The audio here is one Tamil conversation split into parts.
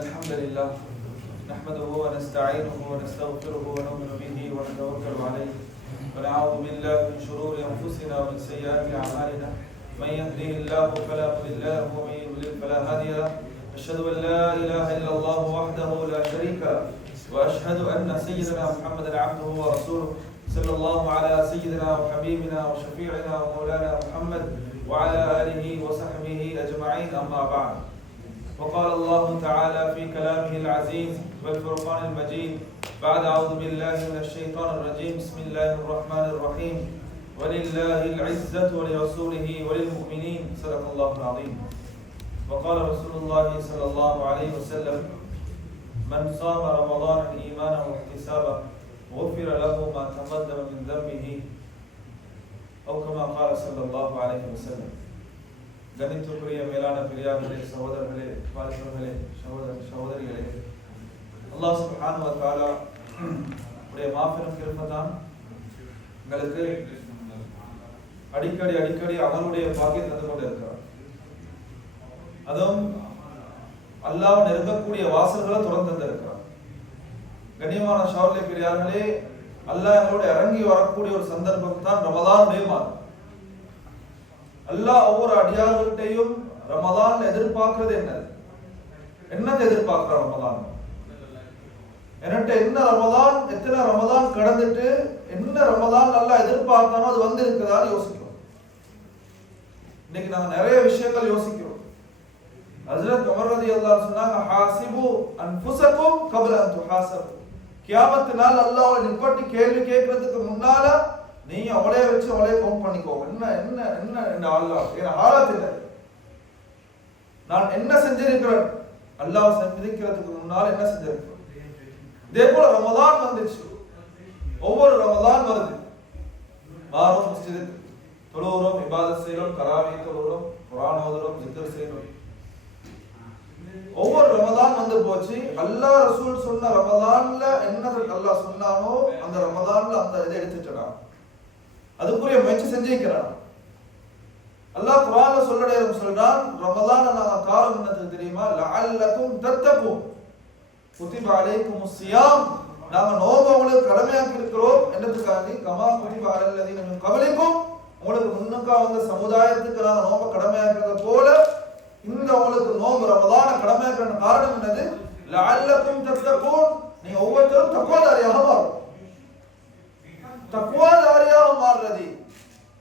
الحمد لله نحمده ونستعينه ونستغفره ونؤمن به ونتوكل عليه ونعوذ بالله من شرور انفسنا ومن سيئات اعمالنا من يهده الله فلا مضل له ومن يضلل فلا هادي له اشهد ان لا اله الا الله وحده لا شريك له واشهد ان سيدنا محمدا عبده ورسوله صلى الله على سيدنا وحبيبنا وشفيعنا ومولانا محمد وعلى اله وصحبه اجمعين اما بعد. وقال الله تعالى في كلامه العزيز والفرقان المجيد بعد أعوذ بالله من الشيطان الرجيم بسم الله الرحمن الرحيم ولله العزة ولرسوله وللمؤمنين صدق الله العظيم. وقال رسول الله صلى الله عليه وسلم من صام رمضان إيمانا واحتسابا غفر له ما تقدم من ذنبه أو كما قال صلى الله عليه وسلم. கணித்துக்குரிய மேலான பெரியார்களே, சகோதரர்களே, வாலிபர்களே, சகோதரிகளே, அல்லாஹ் சுப்ஹானஹு வ தஆலா உடைய மாபெரும் கிருபைதான் உங்களுக்கு அடிக்கடி அவருடைய பாக்கியம் தந்து கொண்டு இருக்கிறார். அதுவும் அல்லாஹ் நெருங்கக்கூடிய வாசல்களை திறந்து தந்திருக்கிறார். கண்ணியமான சகோதரர்களே, பெரியார்களே, அல்லாஹ் எங்களோட இறங்கி வரக்கூடிய ஒரு சந்தர்ப்பம் தான் ரமலானுடைய மாதம். அல்லாஹ் ஒவ்வொரு அடியார்கிட்டையும் ரமலான் எதிர்பார்க்கிறது என்னத்தை எதிர்பார்க்கிற ரமலான் என்கிட்ட என்ன ரமலான், எத்தனை ரமலான் கடந்துட்டு என்ன ரமலான் நல்லா எதிர்பார்த்தானோ அது வந்து இருக்குதான்னு யோசிக்கிறோம். இன்னைக்கு நாங்க நிறைய விஷயங்கள் யோசிக்கிறோம். ஹஜ்ரத் உமர் ரலியல்லாஹு சொன்னாங்க, ஹாசிபு அன்ஃபுஸகும் கப்ல அன் துஹாசபு. கியாமத் நாள் அல்லாஹ்வை நிப்பட்டி கேள்வி கேட்கிறதுக்கு முன்னால நீங்க அவளே வச்சு அவளே கவுண்ட் பண்ணிக்கோங்க. என்ன என்ன என்ன என்ன அல்லாஹ் என் ஹாலத் இல்லை, நான் என்ன செஞ்சிருக்கிறேன், அல்லாஹ் செஞ்சிருக்கிறதுக்கு முன்னால் என்ன செஞ்சிருக்கிறேன். இதே போல ரமலான் வந்துச்சு, ஒவ்வொரு ரமலான் வருது, வாரம் மஸ்ஜிதுக்கு தொழுகிறோம், இபாதத் செய்கிறோம், தராவீஹ் தொழுகிறோம், குர்ஆன் ஓதுறோம், ஜிக்ர் செய்கிறோம். ஒவ்வொரு ரமலான் வந்து போச்சு. அல்லாஹ் ரசூல் சொன்ன ரமலான்ல என்ன அல்லாஹ் சொன்னானோ அந்த ரமலான்ல அந்த இதை எடுத்துட்டான், அதுக்குரிய முயற்சி செஞ்சிருக்கிறான். அல்லாஹ் குர்ஆன்ல சொல்றான், ரமலான நாங்க காரணம் என்னது தெரியுமா, லஅல்லகும் தத்தகும் குதிப அலைக்குமுஸ் ஸியாம், நாங்க நோன்பு உங்களுக்கு கடமையாக்கி இருக்கிறோம் என்னதுக்காண்டி, கமா குதிப அலல்லதீன மின் கப்லிக்கும், உங்களுக்கு முன்னுக்கா வந்த சமுதாயத்துக்கு நாங்க நோன்பு கடமையாக்குறது போல இந்த உங்களுக்கு நோன்பு ரமலான கடமையாக்குற காரணம் என்னது, லஅல்லகும் தத்தகும், நீங்க ஒவ்வொருத்தரும் தக்வாதாரியாக மாறும். தக்வாதாரியாக மாறுறது,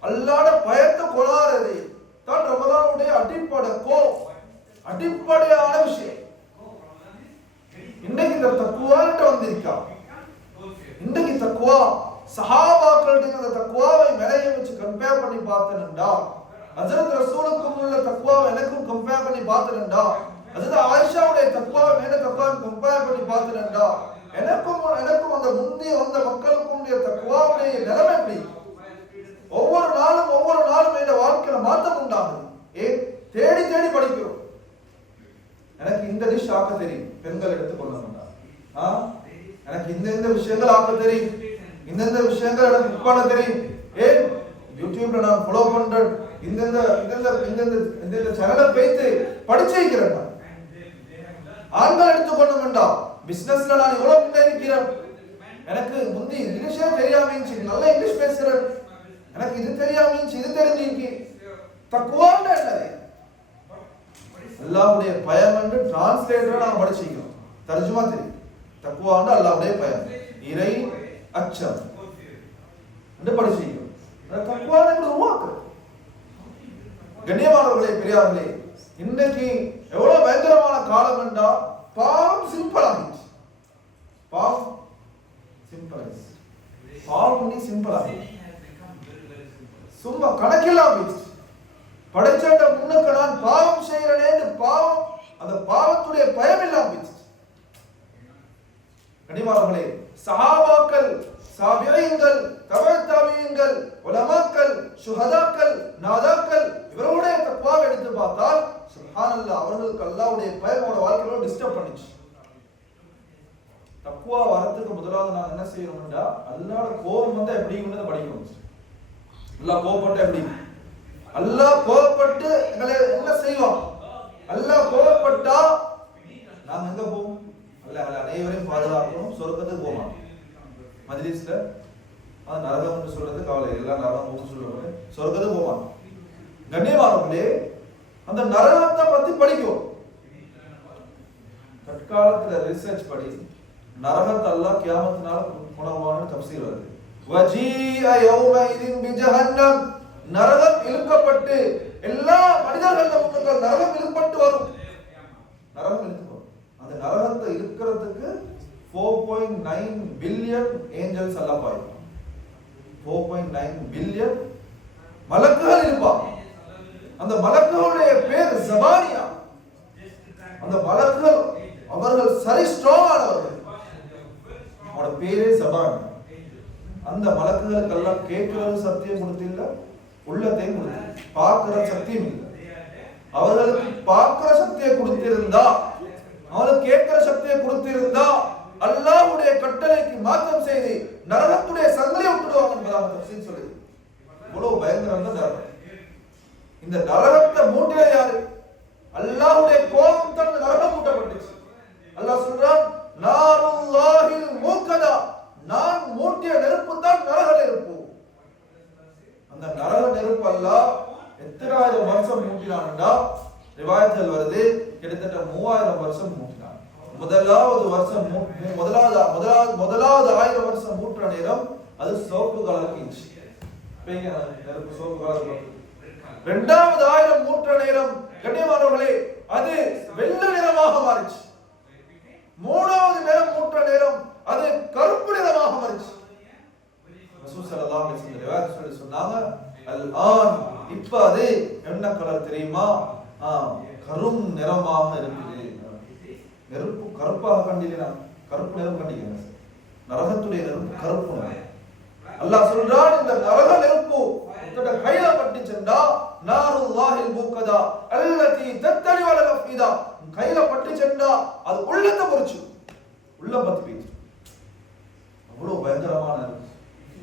அல்லாஹ்ட பயத்தை கொள்ளாதது தான் ரமலானுடைய அடிப்படையான விஷயம். இன்னைக்கு இந்த தக்வாட்ட வந்திருக்கா. இன்னைக்கு தக்வா சஹாபாக்களுடைய அந்த தக்வாவை மேலைய வச்சு கம்பேர் பண்ணி பார்த்தேன்டா, ஹஜ்ரத் ரசூலுக்கும் உள்ள தக்வாவை எனக்கும் கம்பேர் பண்ணி பார்த்தேன்டா, ஹஜ்ரத் ஆயிஷாவுடைய தக்வாவை மேல தக்வாவை கம்பேர் பண்ணி பார்த்தேன்டா, எனக்கும் அந்த முந்தைய வந்த மக்களுக்கும் தக்வாவுடைய நிலைமை எப்படி. ஒவ்வொரு நாளும் என் வாழ்க்கையில மாற்றம் உண்டாகுது. தேடி தேடி படிக்கிறோம். எனக்கு இந்த டிஷ் ஆக்க தெரியும், பெண்கள் எடுத்துக்கொள்ள மாட்டாங்க. எனக்கு இந்த விஷயங்கள் ஆக்க தெரியும், இந்த விஷயங்கள் எனக்கு குக் பண்ண தெரியும். யூடியூப்ல நான் ஃபாலோ பண்றேன், இந்த சேனலை பேசி படிச்சிருக்கிறேன். ஆண்கள் எடுத்துக்கொள்ள வேண்டாம். பிசினஸ்ல நான் எவ்வளவு முன்னேறிக்கிறேன், எனக்கு முந்தி இங்கிலீஷே தெரியாம இருந்துச்சு, நல்ல இங்கிலீஷ் பேசுறேன், எனக்கு இது தெரியாம இருந்துச்சு, இது தெரிஞ்சிருக்கு. தக்வான்னா என்னது, அல்லாஹ்வுடைய பயம் என்று டிரான்ஸ்லேட்டரா நான் படிச்சிக்கிறோம், தர்ஜுமா தெரியும். தக்வான்னா அல்லாஹ்வுடைய பயம், இறை அச்சம் என்று படிச்சிக்கிறோம். தக்வானை உருவாக்கு. கண்ணியமானவர்களே, பெரியார்களே, இன்னைக்கு எவ்வளவு பயங்கரமான காலம் என்றா, பாவம் சிம்பிள் ஆகிடுச்சு. பாவம் சிம்பிள் ஆகிடுச்சு. சும்மா கணக்கில்லாம் போயிடுச்சு. படைச்சண்ட முன்னுக்கு நான் பாவம் செய்யறேன்னு பாவம், அந்த பாவத்துடைய பயம் இல்லாம போயிடுச்சு. கனிமார்களே, சஹாபாக்கள், சாபியீன்கள், தபஅத் தாபியீன்கள், உலமாக்கள், ஷுஹதாக்கள், நாதாக்கள் இவர்களுடைய தக்வாவை எடுத்து பார்த்தால் சுப்ஹானல்லாஹ், அவர்களுக்கு அல்லாஹ்வுடைய பயம் அவரோட வாழ்க்கையில டிஸ்டர்ப் பண்ணிச்சு. தக்வா வரதுக்கு முதலாவது நான் என்ன செய்யணும்னா, அல்லாஹ்வோட கோபம் வந்தா எப்படின்னு படிக்கணும். அல்லாஹ் கோபப்பட்டா எப்படி, அல்லாஹ் கோபப்பட்டு எங்களை என்ன செய்வான், அல்லாஹ் கோபப்பட்டா நாங்க எங்க போவோம்? அல்லாஹ் அனைவரையும் பாதுகாக்கணும், சொர்க்கத்துக்கு போவோம். மஜ்லிஸ்ல அது நரகம்னு சொல்றது கவலை, எல்லாம் நரகம் சொல்லுவாங்க, சொர்க்கத்துக்கு போவாங்க. கண்ணியமானவர்களே, அந்த நரகத்தை பத்தி படிக்கும். தற்காலத்துல ரிசர்ச் படி நரகத்தை அல்லாஹ் கியாமத்தினால உணர்வான்னு தஃசீர் வருது. வஜீஅ யௌமைதின் பிஜஹன்னம், நரகம் இழுக்கப்பட்டு எல்லா மனிதர்கள் முன்னால் நரகம் இழுக்கப்பட்டு வரும். நரகம் இழுக்கப்படும். அந்த நரகத்தை இழுக்கிறதுக்கு 4.9 பில்லியன் ஏஞ்சல்ஸ் அல்லாஹ் பாய்ப்பான். 4.9 பில்லியன் மலக்குகள் இருப்பாங்க. அந்த மலக்குகளுடைய பேர் ஜபானியா. அந்த மலக்குகள் அவர்கள் சரி ஸ்ட்ராங்கானவர்கள். அவனோட பேரே ஜபான். அந்த மலக்குகளுக்கு எல்லாம் கேட்கிறது சத்தியம் கொடுத்தில்ல, உள்ளத்தையும் கொடுத்து பார்க்கிற சத்தியம் இல்லை. அவர்களுக்கு பார்க்கிற சக்தியை கொடுத்திருந்தா, அவர்களுக்கு கேட்கிற சக்தியை கொடுத்திருந்தா அல்லாஹ்வுடைய கட்டளைக்கு மாற்றம் செய்து நரகத்துடைய சங்கிலியை விட்டுடுவாங்க என்பதாக தஃசீர் சொல்லுது. இவ்வளவு பயங்கரம் தான் நரகம். இந்த நரகத்தை மூட்டிய யாரு? அல்லாஹ்வுடைய கோபம் தான் நரகம் மூட்டப்பட்டுச்சு. அல்லாஹ் சொல்றான், நாருல்லாஹில் மூக்கதா, நான் மூட்டிய நெருப்பு தான் நரக நெருப்பு. அந்த நரக நெருப்பு அல்லாஹ் எத்தனாயிரம் வருஷம் மூட்டினான்டா ரிவாயத்தில் வருது, கிட்டத்தட்ட 3000 வருஷம் மூட்டினான். முதலாவது 1000 வருஷம் மூட்டுற நேரம் அது சோப்பு கலருக்கு இருந்துச்சு. நெருப்பு சோப்பு கலருக்கு. 2000 மூட்டுற நேரம் கண்ணியமானவர்களே அது வெள்ளை நிறமாக மாறிச்சு. 3வது நேரம் மூட்டுற நேரம் அது கருப்பு நிறமாக மாறிச்சு. ரசூல் ஸல்லல்லாஹு அலைஹி வஸல்லம் ரிவாயத் சொன்னாங்க, அல்-ஆன், இப்ப அது என்ன கலர் தெரியுமா? கரும் நிறமாக இருக்குது. நெருப்பு கருப்பாக கண்டினா, கருப்பு நிறம் கண்டிக்கல. நரகத்துடைய நெருப்பு கருப்பு நிறம். அல்லாஹ் சொல்றான், இந்த நரக நெருப்பு உங்களோட கையில பட்டுச்சுண்டா நாருல்லாஹில் மூக்கதா அல்லதி தத்தலி அலல் அஃபீதா, கையில பட்டுச்சுண்டா அது உள்ளத்தை பொறிச்சு உள்ள பத்தி போயிடுச்சு. அவ்வளவு பயங்கரமான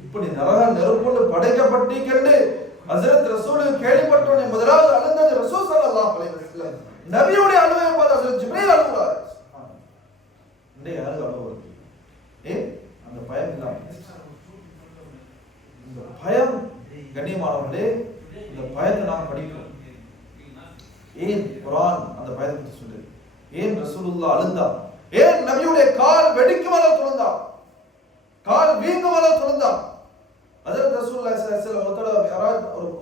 இப்படி நரக நெருப்புன்னு படைக்கப்பட்டிருக்கிறது. ஹஜ்ரத் ரசூல் கேள்விப்பட்டோனே முதலாவது அழுந்தது ரசூல் ஸல்லல்லாஹு அலைஹி வஸல்லம். நபியுடைய அழுகையை பார்த்து ஹஜ்ரத் ஜிப்ரீல் அழுவார். இன்னைக்கு யாருக்கு அழுவது? அந்த பயம் இல்லாம, இந்த பயம் கண்ணியமானவர்களே, இந்த பயத்தை நாம் படிக்கணும். ஏன் குர்ஆன் அந்த பயத்தை பற்றி சொல்லுது? ஏன் ரசூலுல்லாஹ் அழுந்தா? ஏன் நபியுடைய கால் வெடிக்கும் அளவு துளந்தா? கால் வீங்கும் அளவு துளந்தா? ஹஜ்ரத் ரசூலுல்லாஹி ஸல்லல்லாஹு அலைஹி வஸல்லம்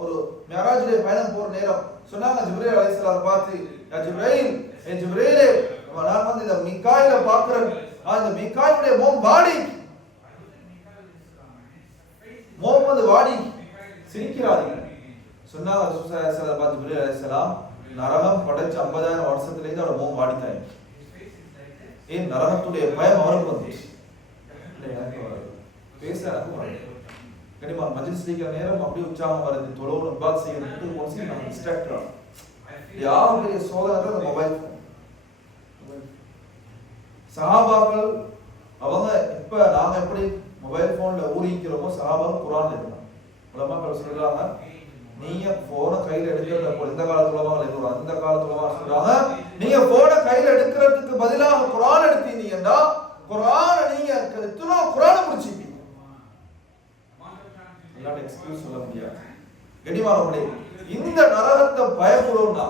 ஒரு மிஅராஜுடைய பயணம் போற நேரம் சொன்னாங்க, ஜிப்ரீல் அலைஹிஸ்ஸலாம் பார்த்து, யா ஜிப்ரீல், ஏ ஜிப்ரீலே, நான் வந்து இந்த மீகாயில பார்க்கிறேன். அந்த மீகாயிலுடைய மோம் வாடி, மோம் வந்து வாடி சிரிக்கிறார்கள். சொன்னாங்க ரசூல் ஸல்லல்லாஹு அலைஹி வஸல்லம் பார்த்து, ஜிப்ரீல் அலைஹிஸ்ஸலாம், நரகம் படைச்ச 50000 வருஷத்திலேயே அவரோட மோம் வாடிட்டாங்க. ஏன்? நரகத்துடைய பயம் அவருக்கு வந்துச்சு. பேசுறாங்க கண்டிப்பா மஜ்லிஸ் இருக்கிற நேரம் அப்படியே உற்சாகம் வருது, தொழுவுற இபாத் செய்யறதுக்கு கொஞ்சம் நம்ம டிஸ்ட்ராக்ட் ஆகும். யாரும் பெரிய சோதனை அந்த மொபைல் ஃபோன். சஹாபாக்கள் அவங்க இப்ப நாங்க எப்படி மொபைல் போன்ல ஊறிக்கிறோமோ சஹாபாக்கள் குர்ஆன்ல இருந்தாங்க. உலமாக்கள் சொல்றாங்க, நீங்க போனை கையில எடுக்கிறத போல, இந்த காலத்துல உலமாக்கள் சொல்றாங்க, அந்த காலத்துல உலமாக்கள் சொல்றாங்க, நீங்க போனை கையில எடுக்கிறதுக்கு பதிலாக குர்ஆன் எடுத்தீங்கன்னா குர்ஆனை நீங்க எத்தனை குர்ஆனை முடிச்சிப்பீங்க. எல்லாரும் எக்ஸ்கியூஸ் சொல்ல முடியாது. கண்ணியமானவர்களே, இந்த நரகத்தை பயப்படுறோம்னா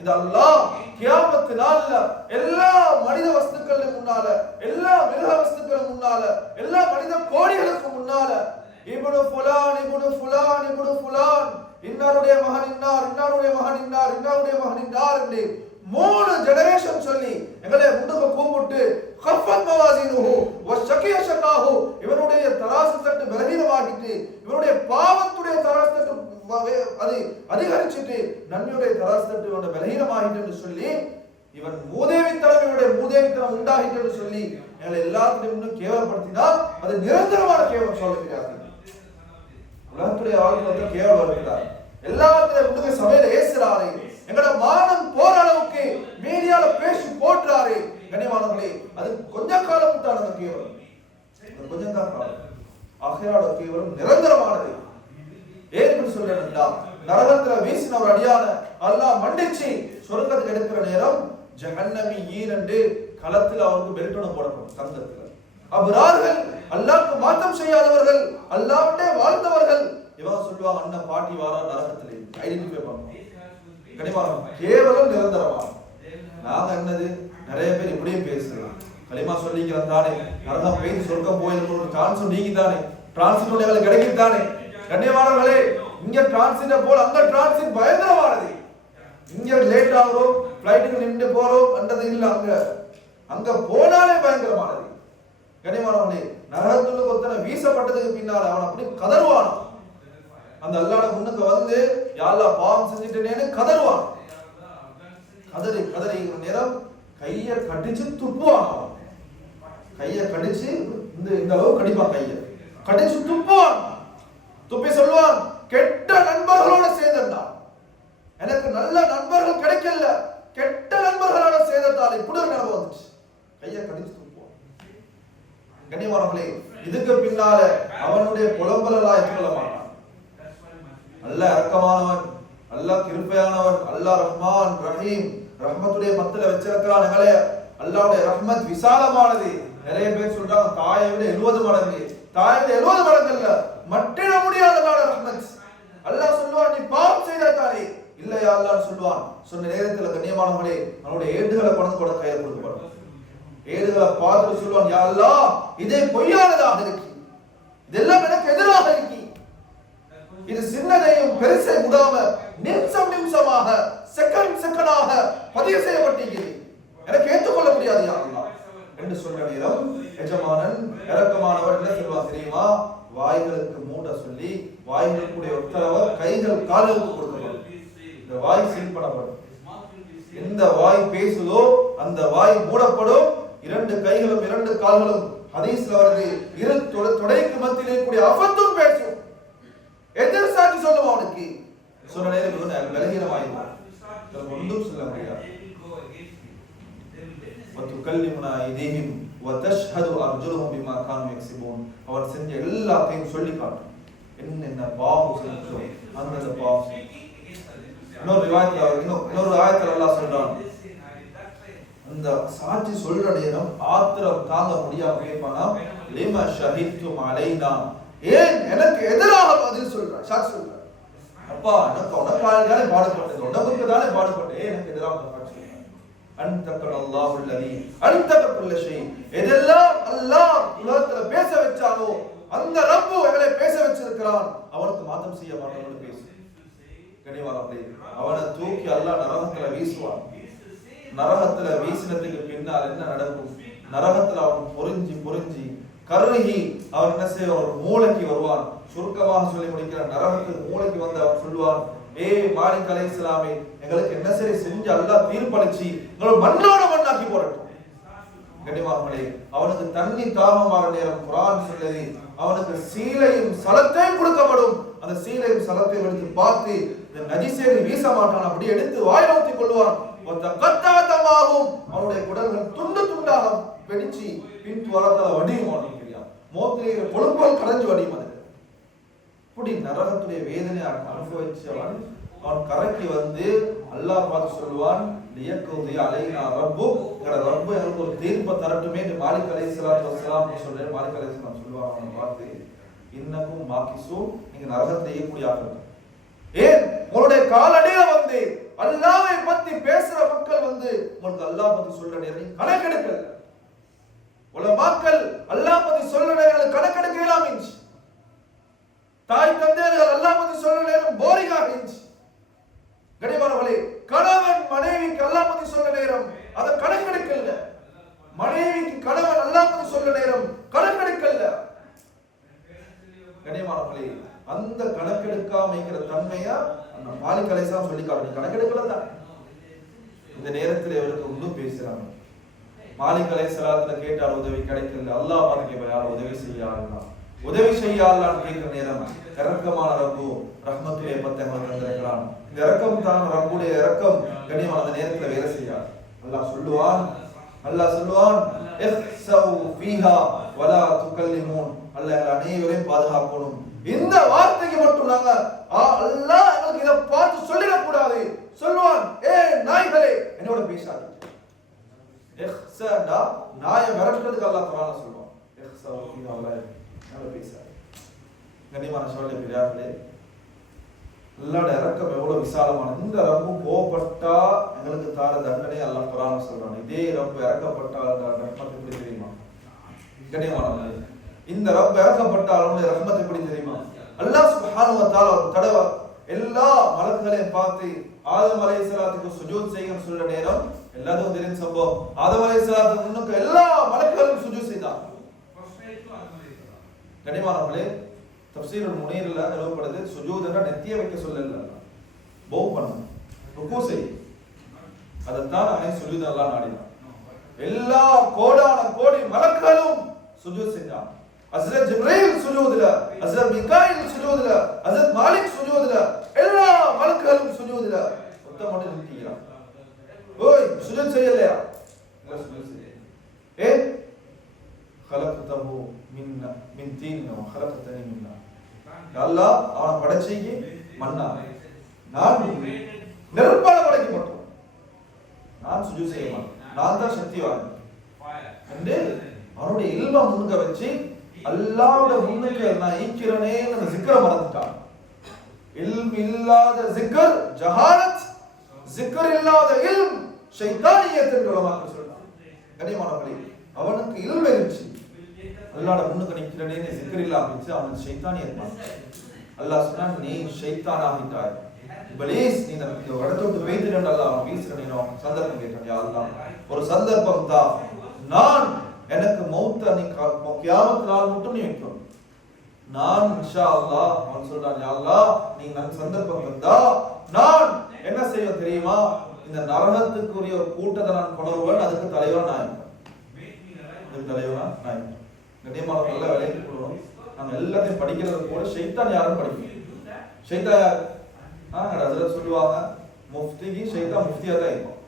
இந்த அல்லாஹ் கியாமத் நாள்ல எல்லா மனித வஸ்துக்களுக்கு முன்னால, எல்லா மிருக வஸ்துக்களுக்கு முன்னால, எல்லா மனித கோடிகளுக்கு முன்னால இப்னு ஃபுலான் இப்னு ஃபுலான் இப்னு ஃபுலான், இன்னாருடைய மகன் இன்னார், இன்னாருடைய மகன் இன்னார், இன்னாருடைய மகன் இன்னார் என்று 3 ஜெனரேஷன் சொல்லி எங்களை முன்னுக்கு கூப்பிட்டு கஃபத் மவாசினுஹு வஷகிய ஷகாஹு, இவருடைய தராசு தட்டு பலவீனமாகிட்டு, இவருடைய பாவத்துடைய தராசு தட்டு அது அதிகரிச்சிட்டு, நன்மையுடைய தராசு தட்டு இவனுடைய பலவீனமாகிட்டு என்று சொல்லி, இவன் மூதேவித்தனமையுடைய மூதேவித்தனம் உண்டாகிட்டு என்று சொல்லி எங்களை எல்லாத்தையும் இன்னும் கேவலப்படுத்தினால் அது நிரந்தரமான கேவலம் சொல்லுகிறார்கள். உலகத்துடைய வாழ்க்கை கேவலம் இருக்கிறார். எல்லாத்தையும் முன்னுக்கு சபையில ஏசுறாரு, எங்களோட மானம் போற அளவுக்கு மீடியால பேசி போட்டுறாரு. கண்ணியமானவர்களே, அது கொஞ்ச காலம் தான் அந்த கேவலம், கொஞ்சம் தான் காலம். ஆகியோட கேவலம் நிரந்தரமானது. ஏன் சொல்றேன்னா, நரகத்துல வீசின ஒரு அடியான அல்லாஹ் மன்னிச்சு சொர்க்கத்துக்கு எடுக்கிற நேரம் ஜஹன்னமியீன் என்று களத்தில் அவருக்கு பெல்ட் ஒன்று போடப்படும் தங்கத்துல. அபரார்கள் அல்லாஹ்வுக்கு மாற்றம் செய்யாதவர்கள், அல்லாஹ்விட்டே வாழ்ந்தவர்கள், இவங்க சொல்லுவாங்க அண்ணன் பாட்டி வாரா நரகத்திலே ஐடென்டிஃபை பண்ணுவோம். கனிமான் கேவலம் நிரந்தரமான. நாங்க என்னது நிறைய பேர் இப்படியும் பேசுறோம். களிமா சொல்லிக்கிறது தானே, நரகம் போய் சொர்க்கம் போயிருக்கிற ஒரு டிரான்ஸ் நீங்கி தானே, டிரான்சிட் எங்களுக்கு கிடைக்குது தானே. கண்ணியமானவர்களே, இங்க டிரான்சிட்ட போல அங்க டிரான்சிட் பயங்கரமானது. இங்க லேட் ஆகிறோம், பிளைட்டுக்கு நின்று போறோம் என்றது இல்ல, அங்க போனாலே பயங்கரமானது. கண்ணியமானவர்களே, நரகத்துக்கு ஒருத்தனை வீசப்பட்டதுக்கு பின்னால் அவன் அப்படி கதறுவான். அந்த அல்லாஹ்வுடைய முன்னுக்கு வந்து யா அல்லாஹ் பாவம் செஞ்சிட்டேனேன்னு கதறுவான். கதறி நேரம் கையை கடிச்சு துப்புவான். கையை கடிச்சு இந்த அளவு கடிப்பான், கையை கடிச்சு துப்புவான். துப்பி சொல்லுவான், கெட்ட நண்பர்களோட சேர்ந்தான், எனக்கு நல்ல நண்பர்கள் கிடைக்கல, கெட்ட நண்பர்களோட சேர்ந்தால் இப்படி ஒரு நிலைமை வந்துச்சு. கையை கடிச்சு துப்புவான். கண்ணியமானவர்களே, இதுக்கு பின்னால அவனுடைய புலம்பலெல்லாம் ஏற்றுக்கொள்ள மாட்டான். அல்லாஹ் இரக்கமானவன், அல்லாஹ் கிருபையானவன், அல்லாஹ் ரஹ்மான் ரஹீம், ரஹ்மத்துடைய மத்தில வச்சிருக்கிறான். எங்களே அல்லாஹ்வுடைய ரஹ்மத் விசாலமானது. நிறைய பேர் சொல்றாங்க தாயை விட 70 மடங்கு. தாயை விட 70 மடங்கு இல்ல, மட்டிட முடியாத அல்லாஹ்வுடைய ரஹ்மத். அல்லாஹ் சொல்லுவான், நீ பாவம் செய்தாலே இல்லையா அல்லாஹ் சொல்லுவான். சொன்ன நேரத்துல கண்ணியமானவர்களே, அவனுடைய ஏடுகளை கொண்டு கூட கையில கொடுக்கப்படும். ஏடுகளை பார்த்து சொல்லுவான், யா அல்லாஹ் இதே பொய்யானதாக இருக்கு, இதெல்லாம் எனக்கு எதிராக இருக்கு, இது சின்னதையும் பெருசை விடாம நிமிஷமாக செகண்டாக பதிவு செய்யப்பட்டிருக்கிறது, எனக்கு ஏற்றுக்கொள்ள முடியாது யா அல்லாஹ் என்று சொல்ற நேரம் எஜமானன் இரக்கமானவர் என்ன சொல்வார் தெரியுமா? வாய்களுக்கு மூட சொல்லி வாய்களுக்குடைய உத்தரவை கைகள் கால்களுக்கு கொடுக்கப்படும். இந்த வாய் சீல் பண்ணப்படும். எந்த வாய் பேசுதோ அந்த வாய் மூடப்படும். 2 கைகளும் 2 கால்களும் ஹதீஸ்ல வருது, இரு தொடைக்கு மத்தியிலே கூடிய அபத்தம் பேசும். எதிர் சாட்சி சொல்லுவான். அவனுக்கு சொன்ன நேரம் பலகீனமாயிருவான், ஒன்றும் சொல்ல முடியாது. வதுகல்லிமுனா ஐதீஹிம் வதஷ்ஹது அர்ஜுலுஹும் பிமா கானூ யக்ஸிபூன். அவன் செஞ்ச எல்லாத்தையும் சொல்லி காட்டும், என்னென்ன பாவம் செஞ்சோம் அந்த பாவம். இன்னொரு ஆயத்துல அல்லாஹ் சொல்றான், அந்த சாட்சி சொல்ற நேரம் ஆத்திரம் தாங்க முடியாம கேட்பானா, லிமா ஷஹிதும் அலைனா, ஏன் எனக்கு எதிராக பதில் சொல்ற சாட்சி சொல்ற. அப்பா எனக்கு உனக்காக பாடுபட்டது, உனக்கு தானே பாடுபட்டேன், எனக்கு எதிராக சாட்சி சொல்ற. அன்தகல் அல்லாஹு அல்லதி அன்தக குல்ல ஷை. எதெல்லாம் அல்லாஹ் உலகத்துல பேச வச்சானோ அந்த ரப்பு எங்களை பேச வச்சிருக்கிறான், அவனுக்கு மாற்றம் செய்ய மாட்டான்னு பேசு. கனிவானே, அவனை தூக்கி அல்லாஹ் நரகத்துல வீசுவான். நரகத்துல வீசினதுக்கு பின்னால் என்ன நடக்கும்? நரகத்துல அவன் பொறிஞ்சி கருகி அவன் என்ன செய்ய ஒரு மூளைக்கு வருவான். சுருக்கமாக சொல்லி முடிக்கிற நரகத்துக்கு மூளைக்கு வந்து அவன் சொல்லுவான், ஏ மாலிக் அலைஹிஸ்ஸலாமே, எங்களுக்கு என்ன சரி செஞ்சு அல்லாஹ் தீர்ப்பளிச்சு எங்களை மண்ணோட மண்ணாக்கி போடட்டும். கனிவானே, அவனுக்கு தண்ணி தாகமான நேரம் குர்ஆன் சொல்லுது, அவனுக்கு சீலையும் சலத்தையும் கொடுக்கப்படும். அந்த சீலையும் சலத்தையும் எடுத்து பார்த்து இந்த நஜீஸை வீச மாட்டான், அப்படி எடுத்து வாயில ஊத்திக் கொள்வான். அவனுடைய குடல்கள் துண்டு துண்டாக வெடிச்சு பின் துவரத்தால வடியும். மோத்திலே கொழுப்பால் கடைஞ்சு வடியும். அது இப்படி நரகத்துடைய வேதனை அனுபவிச்சவன் அவன் கரைக்கு வந்து அல்லாஹ் பார்த்து சொல்லுவான், லியக்தி அலைனா ரப்பு, எங்கட ரப்பு எனக்கு ஒரு தீர்ப்பை தரட்டுமே என்று மாலிக் அலைஹிஸ்ஸலாத்து வஸ்ஸலாம் சொல்றாரு. மாலிக் அலைஹிஸ்ஸலாம் சொல்லுவாங்க அவனை பார்த்து, இன்னக்கும் மாகிசு, நீங்க நரகத்தை செய்யக்கூடிய ஆட்கள். ஏன் உங்களுடைய காலடியில வந்து அல்லாஹ்வை பத்தி பேசுற மக்கள் வந்து உங்களுக்கு அல்லாஹ் பத்தி சொல்ற நேரம் கணக்கெடுக்கல. உலமாக்கள் அல்லாஹ் பத்தி சொல்ற நேரம் கணக்கெடுக்கலாம். தாய் தந்தையர்கள் அல்லாஹ் பத்தி சொல்ற நேரம் போரிங்காக இருந்துச்சு. கனிவானவர்களே, கணவன் மனைவிக்கு அல்லாஹ் பத்தி சொல்ற நேரம் அதை கணக்கெடுக்கல. மனைவிக்கு கணவன் அல்லாஹ் பத்தி சொல்ற நேரம் கணக்கெடுக்கல. கனிவானவர்களே, அந்த கணக்கெடுக்காம இருக்கிற தன்மையா அந்த மாலிக் அலைஹிஸ்ஸலாம் சொல்லி காரணம் கணக்கெடுக்கல தான். இந்த நேரத்தில் இவருக்கு ஒன்றும் பேசுறாங்க. மாலிக் அலைஹிஸ்ஸலாத்துல கேட்டார், உதவி கிடைக்கல. அல்லாஹ் பாருங்க, யார் உதவி செய்யலாம், உதவி செய்யலான்னு கேட்கிற நேரம் இரக்கமான ரப்பு ரஹ்மத்துடைய பத்தங்களை தந்திருக்கிறான். இந்த இரக்கம் தான் ரப்புடைய இரக்கம். கனிவான அந்த நேரத்தில் வேலை செய்யாது. அல்லாஹ் சொல்லுவான் இஹ்ஸவு ஃபீஹா வலா துகல்லிமூன். அல்லாஹ் அனைவரையும் பாதுகாக்கணும். இந்த வார்த்தைக்கு மட்டும் நாங்க அல்லாஹ் எங்களுக்கு இதை பார்த்து சொல்லிட கூடாது. சொல்லுவான், ஏ நாய்களே என்னோட பேசாதீங்க. இஹ்ஸனா நாயை விரட்டுறதுக்கு அல்லாஹ் குர்ஆன்ல சொல்றான். இஹ்ஸா ஃபீஹா வலா நல்ல பேசாரு. கண்ணியமான சகோதரர்களே பெரியார்களே, அல்லாஹ்வோட இரக்கம் எவ்வளவு விசாலமானது. இந்த ரப்பு கோபப்பட்டா எங்களுக்கு தார தண்டனை அல்லாஹ் குர்ஆன்ல சொல்றான். இதே ரப்பு இறக்கப்பட்டால் ரஹ்மத் எப்படி தெரியுமா? கண்ணியமானவர்களே, இந்த ரப்பு இறக்கப்பட்டாலும் ரஹ்மத் எப்படி தெரியுமா? அல்லாஹ் சுப்ஹானஹு வ தஆலா ஒரு தடவை எல்லா மலக்குகளையும் பார்த்து ஆதம் அலைஹிஸ்ஸலாத்துக்கு சுஜூத் செய்யுங்கன்னு சொல்ற நேரம் எல்லாத்துக்கும் தெரியும் சம்பவம். ஆதம் அலைஹிஸ்ஸலாத்துக்கு முன்னுக்கு எல்லா மலக்குகளும் சுஜூத் செய்தாங்க. கண்ணியமானவர்களே, தஃப்சீருல் முனீர்ல எழுதப்படுது சுஜூத்னா நெத்திய வைக்க சொல்லல, பௌ பண்ணணும், ருக்கு செய். அதைத்தான் அவன் சுஜூத் அல்லாஹ் நாடினான். எல்லா கோடான கோடி மலக்குகளும் சுஜூத் செஞ்சாங்க. ஹஸ்ரத் ஜிப்ரீல் சுஜூதுல, ஹஸ்ரத் மீகாயில் சுஜூதுல, ஹஸ்ரத் மாலிக் சுஜூதுல, எல்லா மலக்குகளும் சுஜூதுல. ஒத்த மட்டும் நிற்கிறான். ஓய் சுஜூத் செய்யலையா? இல்ல சுஜூத் செய்ய. ஏ خلقته من طين وخلقتني من نار. அல்லாஹ் அவனை படைச்சீங்க மண்ணா, நான் நெருப்பால படைக்கப்பட்டோம், நான் சுஜூத் செய்ய மாட்டேன், நான் தான் சக்திவான் என்று அவனுடைய இல்ம முன்னுக்க வச்சு அல்லாஹ்வோட முன்னுக்கு நான் ஈக்கிறனே அந்த zikr மறந்துட்டான். இல்ம் இல்லாத zikr ஜஹாலத், zikr இல்லாத இல்ம் ஷைத்தானியத் என்று உலமாக்கள் சொல்றாங்க. கண்ணியமானவர்களே, அவனுக்கு இல்ம் இருந்துச்சு, அல்லாஹ்வோட முன்னுக்கு நிக்கிறனே zikr இல்லாம இருந்துச்சு, அவனுக்கு ஷைத்தானியத் பண்ணான். அல்லாஹ் சொன்னான், நீ ஷைத்தான் ஆகிட்டாய், இப்லீஸ் நீ இந்த இடத்தை விட்டு போய்திரன்னு அல்லாஹ் அவன் வீசுறனோ சந்தர்ப்பம் கேட்டான். யா அல்லாஹ், ஒரு சந்தர்ப்பம் தான், நான் எனக்கு மௌத்த நீ கியாமத் நாள் மட்டும் நீ வைக்கணும், நான் இன்ஷா அல்லாஹ். அவன் சொல்றான், யா அல்லாஹ் நீ நான் சந்தர்ப்பம் தந்தா நான் என்ன செய்வேன் தெரியுமா? இந்த நரகத்துக்குரிய ஒரு கூட்டத்தை நான் கொணருவேன், அதுக்கு தலைவன் நான் இருப்பேன், அதுக்கு தலைவனா நான் இருப்பேன். கண்ணியமான நல்ல வேலைக்கு போடுவோம். நாங்க எல்லாத்தையும் படிக்கிறது கூட ஷைத்தான் யாரும் படிக்கணும். ஷைத்தான் யார்? ஹஜ்ரத் சொல்லுவாங்க, முஃப்திக்கு ஷைத்தான் முஃப்தியா தான் இருக்கும்.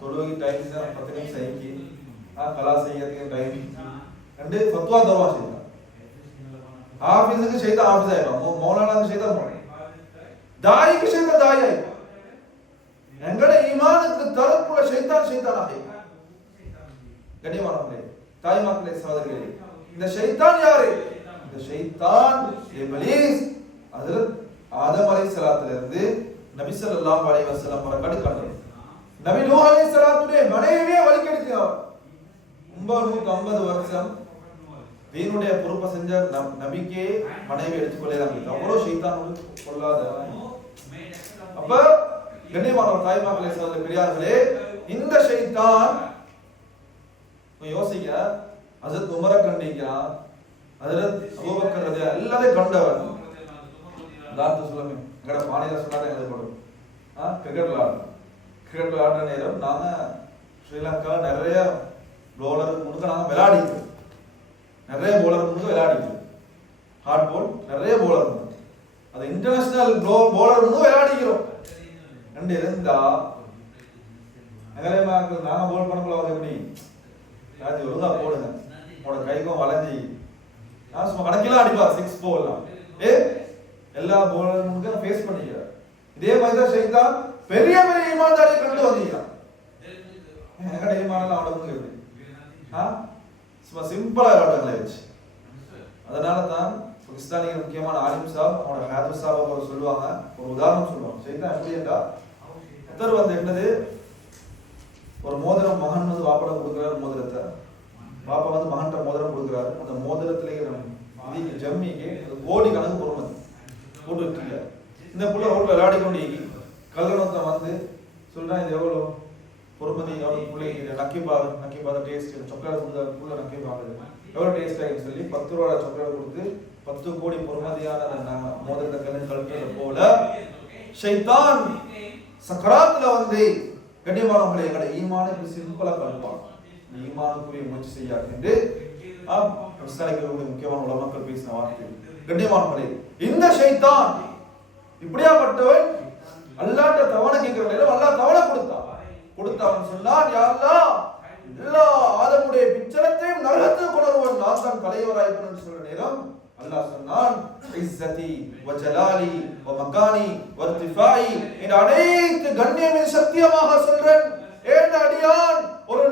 தொழுகைக்கு டைம் 10 நிமிஷம் ஆயிக்கி, கலா செய்யறதுக்கு டைம் ரெண்டு ஃபத்வா தருவா ஷைத்தான். ஹாஃபிஸுக்கு ஷைத்தான் ஹாஃபிஸ் ஆயிடும், மௌலானாக்கு ஷைத்தான் மௌலானா, தாயிக்கு ஷைத்தான் தாய் ஆயிடும். எங்கட ஈமானுக்கு தரப்புல ஷைத்தான் ஷைத்தான் ஆகிடும். கண்ணியமானவர்களே, தாய்மார்களே, சகோதரர்களே, இந்த ஷைத்தான் யாரு? இந்த ஷைத்தான் இப்லீஸ் ஹஜ்ரத் ஆதம் அலைஹிஸ்ஸலாத்துல இருந்து நபி ஸல்லல்லாஹு அலைஹி வஸல்லம் வரைக்கும் கண்டது. நபி நூஹ் அலைஹிஸ்ஸலாத்துடைய மனைவியே வலிக்கெடுத்தார். 950 வருஷம் தீனுடைய பொறுப்பை செஞ்ச நபிக்கே மனைவி எடுத்துக்கொள்ளலாம். அவ்வளவு ஷைத்தானோடு கொள்ளாத. அப்ப கண்ணியமான தாய்மார்களே, சகோதர பெரியார்களே, இந்த ஷைத்தான் யோசிக்க ஹஜ்ரத் உமரை கண்டிக்கிறான், ஹஜ்ரத் அபூபக்கர் ரலியல்லாஹு எல்லாரையும் கண்டவர். தாத்து சொல்லுங்க, எங்கட பாணியில சொன்னாதான் எங்களுக்கு படும். கிரிக்கெட் விளையாடுற நேரம் நாங்க ஸ்ரீலங்கா நிறைய பவுலருக்கு முழுக்க நாங்க விளையாடிக்கிறோம், நிறைய பவுலருக்கு முழுக்க விளையாடிக்கிறோம். ஹார்ட் பால் நிறைய பவுலர், அது இன்டர்நேஷனல் பவுலர் முழுக்க விளையாடிக்கிறோம். ரெண்டு இருந்தா நாங்க போல் பண்ணக்குள்ள வந்து எப்படி ராஜி ஒழுங்கா போடுங்க, உங்களோட கைக்கும் வளைஞ்சி சும்மா கணக்கெல்லாம் அடிப்பார், 6 போலாம். எல்லா பவுலரும் ஃபேஸ் பண்ணிக்கிறார். இதே மாதிரி தான் ஷைத்தான் பெரிய பெரிய ஈமான்தாரியை கண்டு வந்தீங்க. எங்கட ஈமானெல்லாம் அவட முன்னுக்கு எப்படி சும்மா சிம்பிளா விளையாடுங்களே வச்சு. அதனால தான் பாகிஸ்தானிய முக்கியமான ஆலிம் சாப் அவனோட ஹாதிஸ் சாப் அவர் சொல்லுவாங்க, ஒரு உதாரணம் சொல்லுவாங்க. ஷைத்தான் எப்படி என்றா, உத்தர் வந்து என்னது, ஒரு மோதிரம் மகன் வந்து வாப்பட கொடுக்குறாரு, மோதிரத்தை பாப்பா வந்து மகன்கிட்ட மோதிரம் கொடுக்குறாரு. அந்த மோதிரத்திலேயே இதுக்கு ஜம்மிக்கு கோடி கணக்கு பொறுமதி போட்டு வச்சுக்க. இந்த புள்ள ரோட்ல விளையாடி கொண்டு கல்லணத்தை வந்து சொல்றான், இது எவ்வளோ பொறுமதி, எவ்வளோ பிள்ளைங்க நக்கி பார்த்து டேஸ்ட் சாக்லேட் கொடுத்தா புள்ள நக்கி பார்க்குது எவ்வளோ டேஸ்ட் ஆகின்னு சொல்லி 10 ரூபா சாக்லேட் கொடுத்து 10 கோடி பொறுமதியான மோதிரத்தை கழுத்துறது போல ஷைத்தான் சக்கராத்துல வந்து கண்ணியமானவங்களை எங்களை ஈமானுக்கு சிம்பிளா கல்பான், ஈமானுக்குரிய முயற்சி செய்யாது என்று முக்கியமான உலமாக்கள் பேசின வார்த்தை. கண்ணியமானவர்களே, இந்த ஷைத்தான் இப்படியாப்பட்டவன் அல்லாஹ்ட்ட தவணை கேட்கிற நேரம் அல்லாஹ் தவணை கொடுத்தான் சொன்னான், யா அல்லாஹ் எல்லா ஆதமுடைய பிச்சலத்தையும் நரகத்துக்கு கொணருவன், நான் தான் தலைவராயிருப்பேன் சொல்ற நேரம் அல்லாஹ் சொன்னான், இஸ்ஸதி வ ஜலாலி வ மகானி வ இர்திஃபாயி, இந்த அனைத்து கண்ணியமே சத்தியமாக சொல்றேன், ஏன் அடியான் ஒரு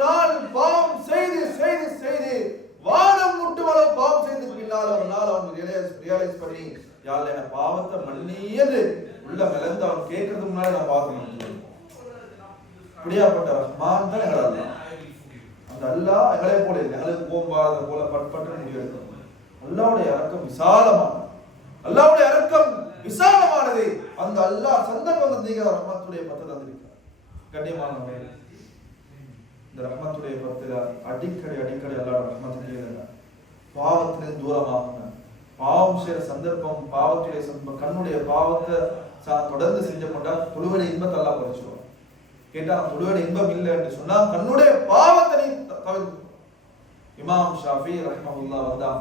சொல்லி யாழ் என பாவத்தை மன்னியது உள்ள மிளந்து அவன் கேட்கறதுக்கு முன்னாடி நான் பார்க்கணும். இப்படியாப்பட்ட ரஹ்மான் தான் எங்களை அல்லா. அந்த அல்லா எங்களே போல இல்லை, எங்களுக்கு போம்பாத போல பட்பட்டு முடியாது. அல்லாவுடைய இறக்கம் விசாலமானது. அல்லாவுடைய இறக்கம் விசாலமானது. அந்த அல்லாஹ் சந்தர்ப்பம் ரஹ்மத்துடைய பத்தை தந்திருக்கிறார். கண்ணியமானவர்களே, இந்த ரஹ்மத்துடைய பத்துல அடிக்கடி அல்லாஹ் ரஹ்மத்துடைய பாவத்திலிருந்து தூரமாகுங்க. பாவம் செய்யற சந்தர்ப்பம், பாவத்துடைய கண்ணுடைய பாவத்தை தொடர்ந்து செஞ்ச கொண்டா தொழுவடை இன்பத்தை அல்லாஹ் குறைச்சிடுவான். கேட்டா தொழுவடை இன்பம் இல்லை என்று சொன்னா கண்ணுடைய பாவத்தை தவிர்த்து. இமாம் ஷாஃபி ரஹ்மத்துல்லாஹ் வந்தான்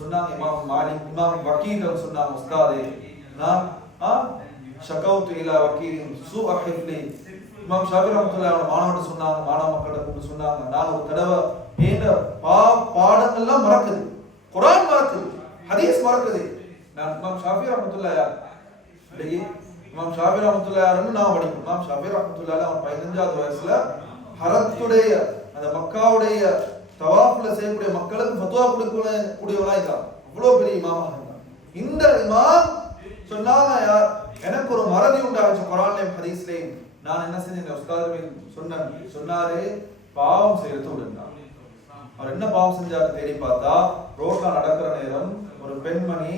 சொன்னாங்க, இமாம் மாலிக் இமாம் வக்கீல் சொன்னாங்க, உஸ்தாதே நான் ஷகௌது இலா வக்கீலின் சூஅ ஹிஃப்லி. இமாம் ஷாஃபி ரஹ்மத்துல்லாஹ் அவரோட மாணவர்கிட்ட சொன்னாங்க, மாணவ மக்கள்கிட்ட கூப்பிட்டு சொன்னாங்க, நான் ஒரு தடவை ஏண்ட பாடங்கள்லாம் மறக்குது, குர்ஆன் மறக்குது, ஹதீஸ் மறக்குது. நான் இமாம் ஷாஃபி ரஹ்மத்துல்லாஹ் யார் இமாம் ஷாஃபி ரஹ்மத்துல்லாஹ் யாருன்னு நான் படிக்கும். இமாம் ஷாஃபி ரஹ்மத்துல்லாஹ் அவன் 15வது வயசுல ஹரத்துடைய அந்த மக்காவுடைய தவாஃப்ல செய்யக்கூடிய மக்களுக்கு ஃபத்வா கொடுக்கக்கூடியவனா இருக்கான். அவ்வளோ பெரிய இமாமாக இருந்தான். இந்த இமாம் சொன்னாங்க, யார் எனக்கு ஒரு மறதி உண்டாச்சு குர்ஆன்லயும் ஹதீஸ்லயும். நான் என்ன செஞ்சேன், உஸ்தாத் சொன்னாரு பாவம் செய்யறது விடுங்க. அவர் என்ன பாவம் செஞ்சாரு தேடி பார்த்தா, ரோட்ல நடக்கிற நேரம் ஒரு பெண்மணி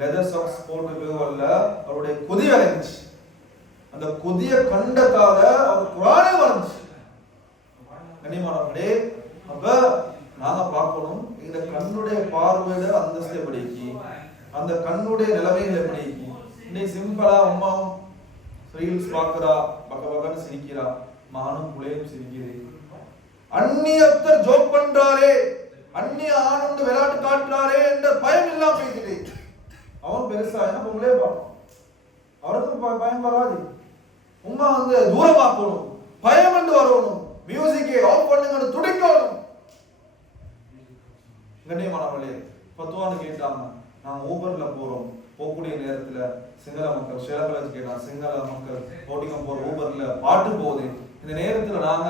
லெதர் சாக்ஸ் போட்டு வரல, அவருடைய கொதி விளைஞ்சி. அந்த கொதிய கண்டத்தால அவர் குர்ஆனே வரைஞ்சி. கண்ணியமானவர்களே, அப்ப நாங்க பார்க்கணும் இந்த கண்ணுடைய பார்வையில அந்தஸ்து எப்படிக்கு, அந்த கண்ணுடைய நிலைமைகள் எப்படிக்கு. இன்னைக்கு சிம்பிளா அம்மாவும் ரீல்ஸ் பார்க்கிறா, பக்க பக்கன்னு சிரிக்கிறா, மானும் புள்ளையும் சிரிக்குது. அந்நியத்தர் ஜோக் பண்றாரே, அந்நிய ஆனந்த விளையாட்டு காட்டுறாரே என்ற பயம் இல்லாம போயிட்டு அவன் பெருசா என்ன பொங்கலே பார்ப்பான். அவருக்கும் பயம் வராது. உம்மா தூரமாக்கணும், பயம் என்று வரணும், மியூசிக்கை ஆஃப் பண்ணுங்கன்னு துடிக்கணும். கண்ணியமானவர்களே, ஃபத்வான்னு கேட்டாங்க. நாங்க ஊபர்ல போறோம், போகக்கூடிய நேரத்துல சிங்கள மக்கள் ஷேர்ல கேட்டாங்க, சிங்கள மக்கள் ஓட்டிங்க போற ஊபர்ல பாட்டு போகுது, இந்த நேரத்துல நாங்க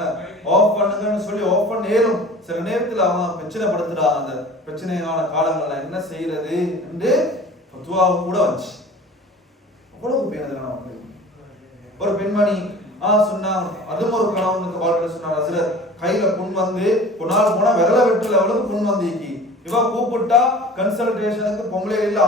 ஆஃப் பண்ணுங்கன்னு சொல்லி ஆஃப் பண்ண நேரம் சில நேரத்துல அவங்க பிரச்சனைப்படுத்துறாங்க. அந்த பிரச்சனையான காலங்கள்ல என்ன செய்யறது என்று ஃபத்வாவும் கூட வந்துச்சு. அவ்வளவு பேர் ஒரு பெண்மணி சொன்னாங்க, அதுவும் ஒரு கணவனுக்கு வாழ்க்கை சொன்னார், ஹஸ்ரத் கையில புண் வந்து ஒரு நாள் போனா விரல வெட்டு லெவலுக்கு புண் வந்து இவ கூப்பிட்டா கன்சல்டேஷனுக்கு பொங்கலே இல்ல